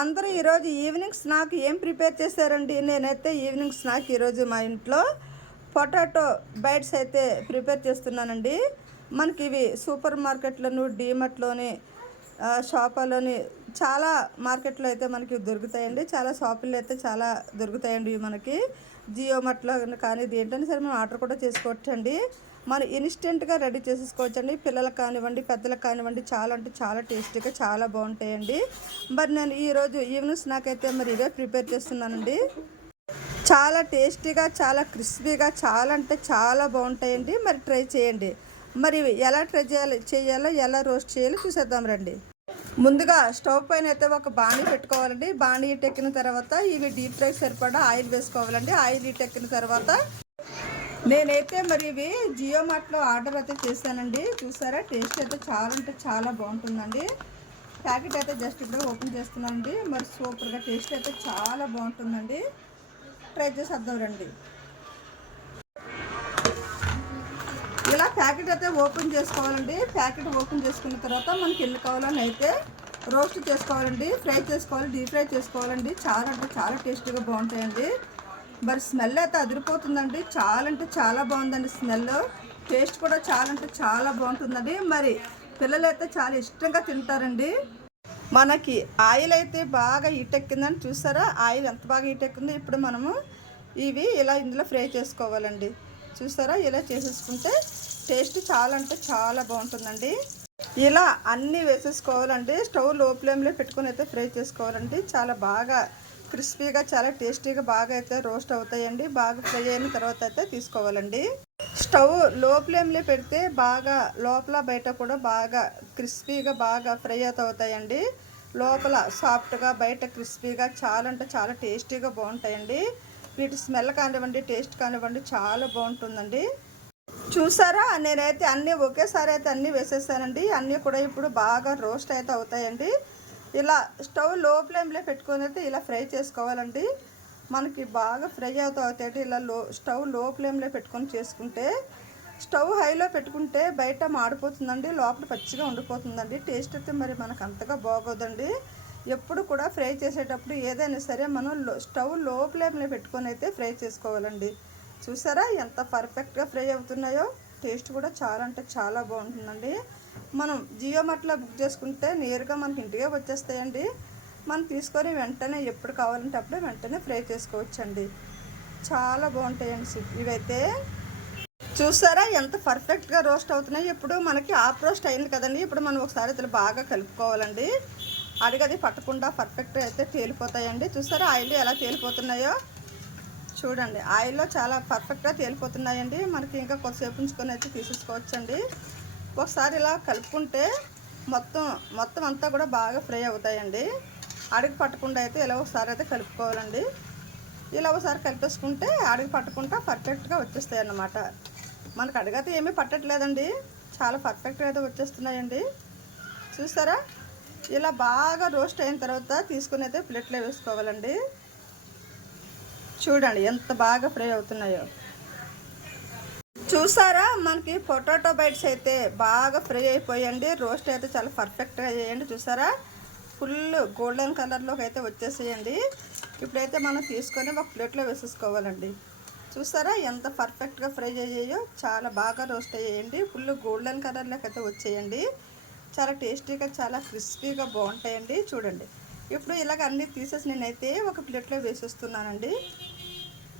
అందరూ ఈరోజు evening snack ఏం ప్రిపేర్ చేశారండి? నేనైతే ఈవినింగ్ స్నాక్ ఈరోజు మా ఇంట్లో పొటాటో బైట్స్ అయితే ప్రిపేర్ చేస్తున్నానండి. మనకి ఇవి సూపర్ మార్కెట్లోను, డీమార్ట్లోని, షాపులోని చాలా మార్కెట్లో అయితే మనకి దొరుకుతాయండి. చాలా షాపుల్లో అయితే చాలా దొరుకుతాయండి మనకి. జియో మార్ట్లో కానీ దేంటైనా సరే మనం ఆర్డర్ కూడా చేసుకోవచ్చండి. మనం ఇన్స్టెంట్గా రెడీ చేసేసుకోవచ్చండి. పిల్లలకు కానివ్వండి, పెద్దలకు కానివ్వండి, చాలా అంటే చాలా టేస్టీగా చాలా బాగుంటాయండి. మరి నేను ఈరోజు ఈవినింగ్ స్నాక్ అయితే మరి ఇవే ప్రిపేర్ చేస్తున్నానండి. చాలా టేస్టీగా, చాలా క్రిస్పీగా, చాలా అంటే చాలా బాగుంటాయండి. మరి ట్రై చేయండి. మరి ఎలా ట్రై చేయాలో ఎలా రోస్ట్ చేయాలో చూసేద్దాం రండి. ముందుగా స్టవ్ పైన అయితే ఒక బాణీ పెట్టుకోవాలండి. బాణీ ఎక్కిన తర్వాత ఇవి డీప్ ఫ్రై సరిపడా ఆయిల్ వేసుకోవాలండి. ఆయిల్ ఎక్కిన తర్వాత నేనైతే మరి ఇవి జియో మార్ట్లో ఆర్డర్ అయితే చేశానండి. చూసారా, టేస్ట్ అయితే చాలా అంటే చాలా బాగుంటుందండి. ప్యాకెట్ అయితే జస్ట్ ఇప్పుడు ఓపెన్ చేస్తున్నానండి. మరి సూపర్గా టేస్ట్ అయితే చాలా బాగుంటుందండి. ట్రై చేసేద్దాం రండి. ఇలా ప్యాకెట్ అయితే ఓపెన్ చేసుకోవాలండి. ప్యాకెట్ ఓపెన్ చేసుకున్న తర్వాత మనకి ఎన్ని కావాలని అయితే రోస్ట్ చేసుకోవాలండి, ఫ్రై చేసుకోవాలి, డీప్ ఫ్రై చేసుకోవాలండి. చాలా అంటే చాలా టేస్టీగా బాగుంటాయండి. మరి స్మెల్ అయితే అదిరిపోతుందండి. చాలా అంటే చాలా బాగుందండి స్మెల్. టేస్ట్ కూడా చాలా అంటే చాలా బాగుంటుందండి. మరి పిల్లలు అయితే చాలా ఇష్టంగా తింటారండి. మనకి ఆయిల్ అయితే బాగా హీటెక్కిందని చూసారా, ఆయిల్ ఎంత బాగా హీటెక్కిందో. ఇప్పుడు మనము ఇవి ఇలా ఇందులో ఫ్రై చేసుకోవాలండి. చూసారా, ఇలా చేసేసుకుంటే టేస్ట్ చాలా అంటే చాలా బాగుంటుందండి. ఇలా అన్నీ వేసేసుకోవాలండి. స్టవ్ లో ఫ్లేమ్లో పెట్టుకొని అయితే ఫ్రై చేసుకోవాలండి. చాలా బాగా క్రిస్పీగా, చాలా టేస్టీగా బాగా అయితే రోస్ట్ అవుతాయండి. బాగా ఫ్రై అయిన తర్వాత అయితే తీసుకోవాలండి. స్టవ్ లో ఫ్లేమ్లో పెడితే బాగా లోపల బయట కూడా బాగా క్రిస్పీగా బాగా ఫ్రై అవుతాయండి. లోపల సాఫ్ట్గా, బయట క్రిస్పీగా, చాలా అంటే చాలా టేస్టీగా బాగుంటాయండి. వీటి స్మెల్ కానివ్వండి, టేస్ట్ కానివ్వండి, చాలా బాగుంటుందండి. చూసారా, నేనైతే అన్నీ ఒకేసారి అయితే అన్నీ వేసేసానండి. అన్నీ కూడా ఇప్పుడు బాగా రోస్ట్ అయితే అవుతాయండి. ఇలా స్టవ్ లో ఫ్లేమ్లో పెట్టుకొని అయితే ఇలా ఫ్రై చేసుకోవాలండి. మనకి బాగా ఫ్రై అవుతాయి. ఇలా స్టవ్ లో ఫ్లేమ్లో పెట్టుకొని చేసుకుంటే, స్టవ్ హైలో పెట్టుకుంటే బయట మాడిపోతుందండి, లోపల పచ్చిగా ఉండిపోతుందండి. టేస్ట్ అయితే మరి మనకు అంతగా బాగోదండి. ఎప్పుడు కూడా ఫ్రై చేసేటప్పుడు ఏదైనా సరే మనం స్టవ్ లో ఫ్లేమ్లో పెట్టుకొని అయితే ఫ్రై చేసుకోవాలండి. చూసారా ఎంత పర్ఫెక్ట్గా ఫ్రై అవుతున్నాయో. టేస్ట్ కూడా చాలా అంటే చాలా బాగుంటుందండి. మనం జియో మార్ట్లో బుక్ చేసుకుంటే నేరుగా మనకి ఇంటికే వచ్చేస్తాయండి. మనం తీసుకొని వెంటనే ఎప్పుడు కావాలంటే అప్పుడే వెంటనే ఫ్రై చేసుకోవచ్చండి. చాలా బాగుంటాయండి ఇవైతే. చూసారా ఎంత పర్ఫెక్ట్గా రోస్ట్ అవుతున్నాయి. ఇప్పుడు మనకి ఆఫ్ రోస్ట్ అయింది కదండి. ఇప్పుడు మనం ఒకసారి ఇట్లా బాగా కలుపుకోవాలండి. అడిగది పట్టకుండా పర్ఫెక్ట్గా అయితే తేలిపోతాయండి. చూసారా ఆయిల్ ఎలా తేలిపోతున్నాయో చూడండి. ఆయిల్లో చాలా పర్ఫెక్ట్గా తేలిపోతున్నాయండి. మనకి ఇంకా కొద్దిసేపు ఉంచుకొని అయితే తీసేసుకోవచ్చండి. ఒకసారి ఇలా కలుపుకుంటే మొత్తం అంతా కూడా బాగా ఫ్రై అవుతాయండి. అడుగు పట్టకుండా అయితే ఇలా ఒకసారి అయితే కలుపుకోవాలండి. ఇలా ఒకసారి కలిపేసుకుంటే అడుగు పట్టకుండా పర్ఫెక్ట్గా వచ్చేస్తాయి అన్నమాట. మనకు అడుగైతే ఏమీ పట్టట్లేదండి, చాలా పర్ఫెక్ట్గా అయితే వచ్చేస్తున్నాయండి. చూసారా, ఇలా బాగా రోస్ట్ అయిన తర్వాత తీసుకుని అయితే ప్లేట్లో వేసుకోవాలండి. చూడండి ఎంత బాగా ఫ్రై అవుతున్నాయో. చూసారా, మనకి పొటాటో బైట్స్ అయితే బాగా ఫ్రై అయిపోయండి. రోస్ట్ అయితే చాలా పర్ఫెక్ట్గా చేయండి. చూసారా, ఫుల్ గోల్డెన్ కలర్లోకి అయితే వచ్చేసేయండి. ఇప్పుడైతే మనం తీసుకొని ఒక ప్లేట్లో వేసేసుకోవాలండి. చూసారా ఎంత పర్ఫెక్ట్గా ఫ్రై అయ్యాయో. చాలా బాగా రోస్ట్ అయ్యాయండి. ఫుల్ గోల్డెన్ కలర్లోకి అయితే వచ్చేయండి. చాలా టేస్టీగా, చాలా క్రిస్పీగా బాగుంటాయండి. చూడండి, ఇప్పుడు ఇలాగ అన్నీ తీసేసి నేనైతే ఒక ప్లేట్లో వేసేస్తున్నానండి.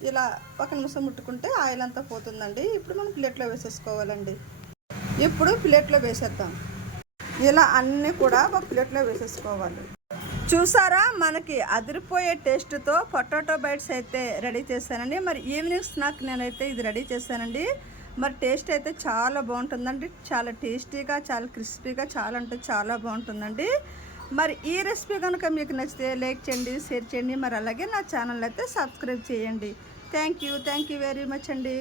ఇలా ఒక నిమిషం ముట్టుకుంటే ఆయిల్ అంతా పోతుందండి. ఇప్పుడు మనం ప్లేట్లో వేసేసుకోవాలండి. ఇప్పుడు ప్లేట్లో వేసేద్దాం. ఇలా అన్నీ కూడా ఒక ప్లేట్లో వేసేసుకోవాలి. చూసారా, మనకి అదిరిపోయే టేస్ట్తో పొటాటో బైట్స్ అయితే రెడీ చేశానండి. మరి ఈవినింగ్ స్నాక్ నేనైతే ఇది రెడీ చేశానండి. మరి టేస్ట్ అయితే చాలా బాగుంటుందండి. చాలా టేస్టీగా, చాలా క్రిస్పీగా, చాలా అంటే చాలా బాగుంటుందండి. మరి ఈ రెసిపీ కనుక మీకు నచ్చితే లైక్ చేయండి, షేర్ చేయండి. మరి అలాగే నా ఛానల్ అయితే సబ్స్క్రైబ్ చేయండి. థ్యాంక్ యూ వెరీ మచ్ అండి.